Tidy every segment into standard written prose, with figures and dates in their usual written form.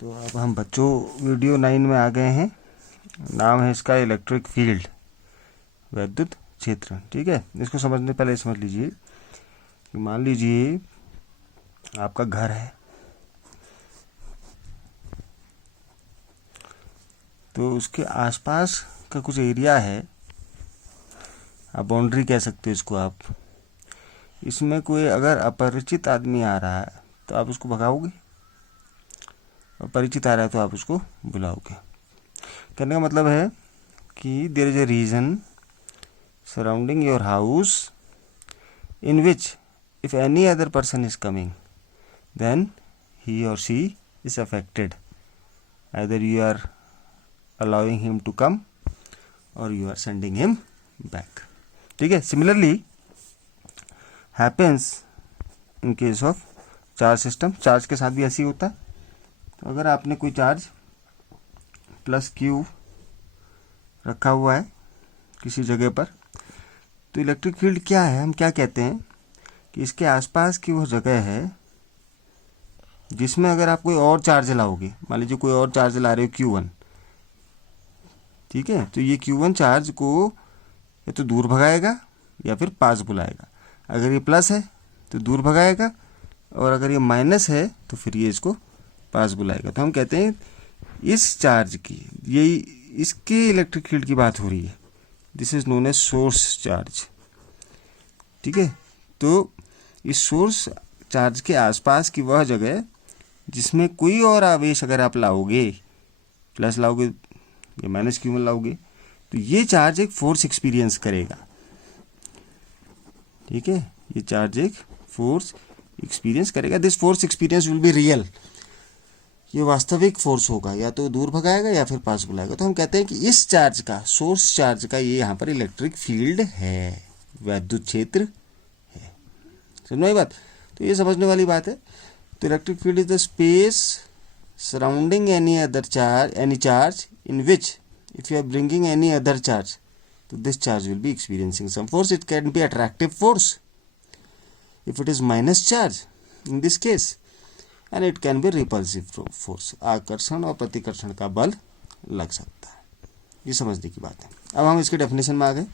तो अब हम बच्चों वीडियो 9 में आ गए हैं। नाम है इसका इलेक्ट्रिक फील्ड, वैद्युत क्षेत्र। ठीक है, इसको समझने पहले समझ लीजिए कि मान लीजिए आपका घर है, तो उसके आसपास का कुछ एरिया है, आप बाउंड्री कह सकते हो इसको आप। इसमें कोई अगर अपरिचित आदमी आ रहा है तो आप उसको भगाओगे, और परिचित आ रहा है तो आप उसको बुलाओगे। कहने का मतलब है कि there is a reason surrounding your house in which if any other person is coming then he or she is affected, either you are allowing him to come or you are sending him back. ठीक है, similarly happens in case of charge system. Charge के साथ भी ऐसी होता है। तो अगर आपने कोई चार्ज प्लस क्यू रखा हुआ है किसी जगह पर, तो इलेक्ट्रिक फील्ड क्या है, हम क्या कहते हैं कि इसके आसपास की वो जगह है जिसमें अगर आप कोई और चार्ज लाओगे, मान लीजिए कोई और चार्ज ला रहे हो Q1, ठीक है, तो ये Q1 चार्ज को या तो दूर भगाएगा या फिर पास बुलाएगा। अगर ये प्लस है तो दूर भगाएगा, और अगर ये माइनस है तो फिर ये इसको पास बुलाएगा। तो हम कहते हैं इस चार्ज की, ये इसके इलेक्ट्रिक फील्ड की बात हो रही है। This is known as source charge. ठीक है, तो इस सोर्स चार्ज के आसपास की वह जगह जिसमें कोई और आवेश अगर आप लाओगे, प्लस लाओगे या माइनस क्यू में लाओगे, तो ये चार्ज एक फोर्स एक्सपीरियंस करेगा। ठीक है, ये चार्ज एक फोर्स एक्सपीरियंस करेगा। This force experience will be real. ये वास्तविक फोर्स होगा, या तो दूर भगाएगा या फिर पास बुलाएगा। तो हम कहते हैं कि इस चार्ज का, सोर्स चार्ज का, ये यहाँ पर इलेक्ट्रिक फील्ड है, वैद्युत क्षेत्र है। समझ में आई बात? तो ये समझने वाली बात है। तो electric field is the space surrounding any other charge, any charge in which if you are bringing any other charge, तो this charge will be experiencing some force. It can be attractive force if it is minus charge in this case, and it can be repulsive force, आकर्षण और प्रतिकर्षण का बल लग सकता है। ये समझने की बात है। अब हम इसके डेफिनेशन में आ गए,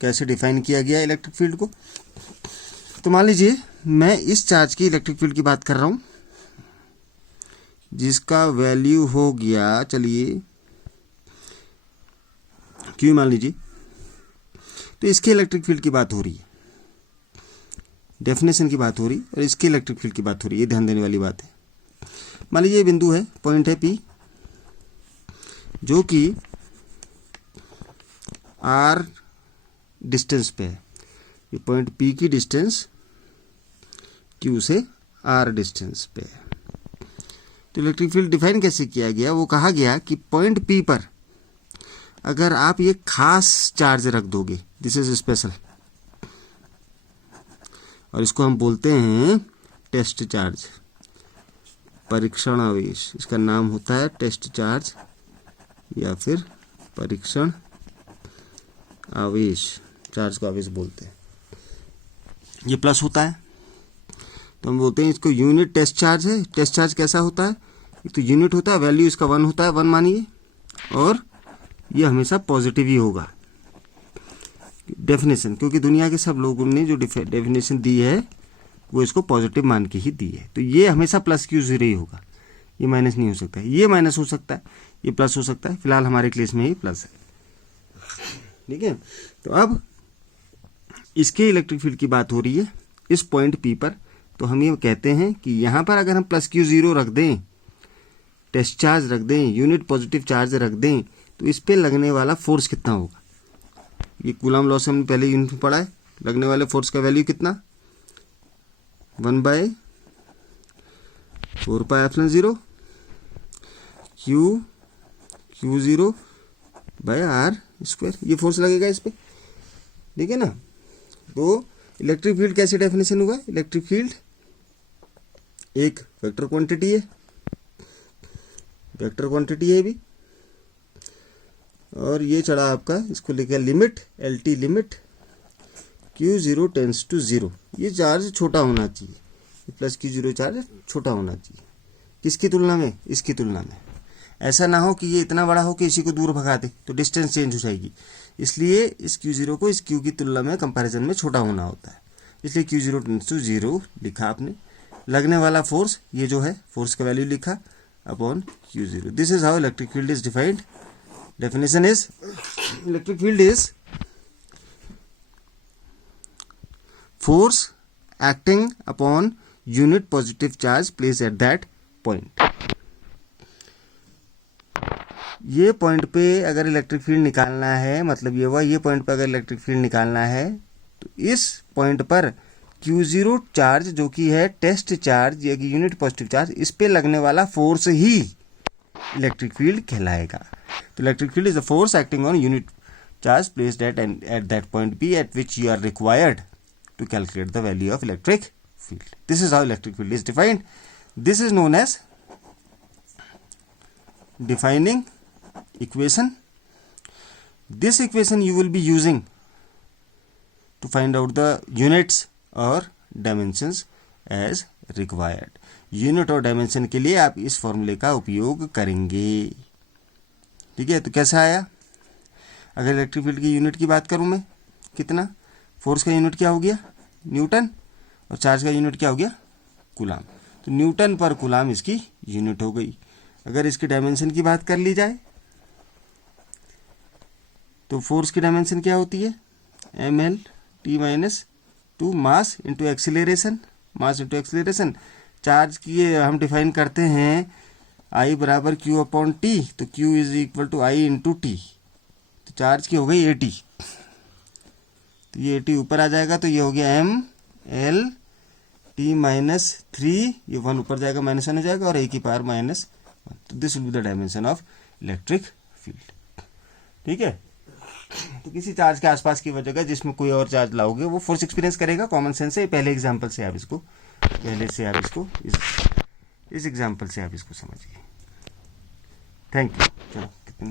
कैसे डिफाइन किया गया इलेक्ट्रिक फील्ड को। तो मान लीजिए मैं इस चार्ज की इलेक्ट्रिक फील्ड की बात कर रहा हूं जिसका वैल्यू हो गया, चलिए क्यों, मान लीजिए, तो इसके इलेक्ट्रिक फील्ड की बात हो रही है, डेफिनेशन की बात हो रही, और इसके इलेक्ट्रिक फील्ड की बात हो रही है। ये ध्यान देने वाली बात है। मान लीजिए ये बिंदु है, पॉइंट है P, जो कि R डिस्टेंस पे है। ये पॉइंट P की डिस्टेंस Q से R डिस्टेंस पे है। तो इलेक्ट्रिक फील्ड डिफाइन कैसे किया गया, वो कहा गया कि पॉइंट P पर अगर आप ये खास चार्ज रख दोगे, दिस इज स्पेशल, और इसको हम बोलते हैं टेस्ट चार्ज, परीक्षण आवेश। इसका नाम होता है टेस्ट चार्ज या फिर परीक्षण आवेश, चार्ज को आवेश बोलते हैं। ये प्लस होता है तो हम बोलते हैं इसको यूनिट टेस्ट चार्ज है। टेस्ट चार्ज कैसा होता है, एक तो यूनिट होता है, वैल्यू इसका 1 होता है, 1 मानिए, और ये हमेशा पॉजिटिव ही होगा। डेफिनेशन, क्योंकि दुनिया के सब लोगों ने जो डेफिनेशन दी है वो इसको पॉजिटिव मान के ही दी है। तो ये हमेशा प्लस क्यू 0 ही होगा, ये माइनस नहीं हो सकता है। ये माइनस हो सकता है, ये प्लस हो सकता है। फिलहाल हमारे केस में ही प्लस है। ठीक है, तो अब इसके इलेक्ट्रिक फील्ड की बात हो रही है इस पॉइंट P पर। तो हम ये कहते हैं कि यहाँ पर अगर हम प्लस क्यू 0 रख दें, टेस्ट चार्ज रख दें, यूनिट पॉजिटिव चार्ज रख दें, तो इस पे लगने वाला फोर्स कितना होगा। ये कूलम लॉ से हमने पहले यूनिट में पढ़ा है। लगने वाले फोर्स का वैल्यू कितना, 1/4πε0 Q0/r², ये फोर्स लगेगा इस पे। ठीक है ना। तो इलेक्ट्रिक फील्ड कैसे डेफिनेशन हुआ, इलेक्ट्रिक फील्ड एक वेक्टर क्वांटिटी है, वेक्टर क्वांटिटी है भी, और ये चढ़ा आपका, इसको लिखा limit LT limit Q0 tends to 0। ये चार्ज छोटा होना चाहिए, प्लस क्यू जीरो चार्ज छोटा होना चाहिए, किसकी तुलना में, इसकी तुलना में। ऐसा ना हो कि ये इतना बड़ा हो कि इसी को दूर भगा दे, तो डिस्टेंस चेंज हो जाएगी। इसलिए इस क्यू जीरो को इस क्यू की तुलना में कंपैरिजन में छोटा होना होता है, इसलिए Q zero tends to zero लिखा आपने। लगने वाला फोर्स, ये जो है फोर्स का वैल्यू लिखा upon Q zero. This is how electric field is defined. Definition is electric field is force acting upon unit positive charge placed at that point। ये पॉइंट पे अगर इलेक्ट्रिक फील्ड निकालना है, मतलब ये हुआ, ये पॉइंट पे अगर इलेक्ट्रिक फील्ड निकालना है तो इस पॉइंट पर Q0 चार्ज जो कि है टेस्ट चार्ज या कि यूनिट पॉजिटिव चार्ज, इस पे लगने वाला फोर्स ही इलेक्ट्रिक फील्ड कहलाएगा। तो electric field is a force acting on unit charge placed at that point P at which you are required to calculate the value of electric field. This is how electric field is defined. This is known as defining equation. This equation you will be using to find out the units or dimensions as required. Unit और dimension के लिए आप इस फॉर्मूले का उपयोग करेंगे। ठीक है, तो कैसा आया? अगर इलेक्ट्रिक फील्ड की यूनिट की बात करूं मैं, कितना, फोर्स का यूनिट क्या हो गया, न्यूटन, और चार्ज का यूनिट क्या हो गया, कूलाम। तो न्यूटन पर कूलाम इसकी यूनिट हो गई। अगर इसकी डायमेंशन की बात कर ली जाए तो फोर्स की डायमेंशन क्या होती है, mL/t-2 mass into acceleration, mass into acceleration. Charge की हम डिफाइन करते हैं I बराबर Q अपॉन T, तो Q is equal to I into T. तो चार्ज की हो गई 80, तो ये 80 ऊपर आ जाएगा, तो ये हो गया mL/t-3, ये 1 ऊपर जाएगा, -1 हो जाएगा, और a की पावर -1। तो this will be the dimension of electric field. ठीक है, तो किसी चार्ज के आसपास की जगह जिसमें कोई और चार्ज लाओगे वो फोर्स एक्सपीरियंस करेगा कॉमन सेंस से। पहले एग्जांपल से आप इसको, इस एग्जांपल से आप इसको समझिए। Thank you. चलो।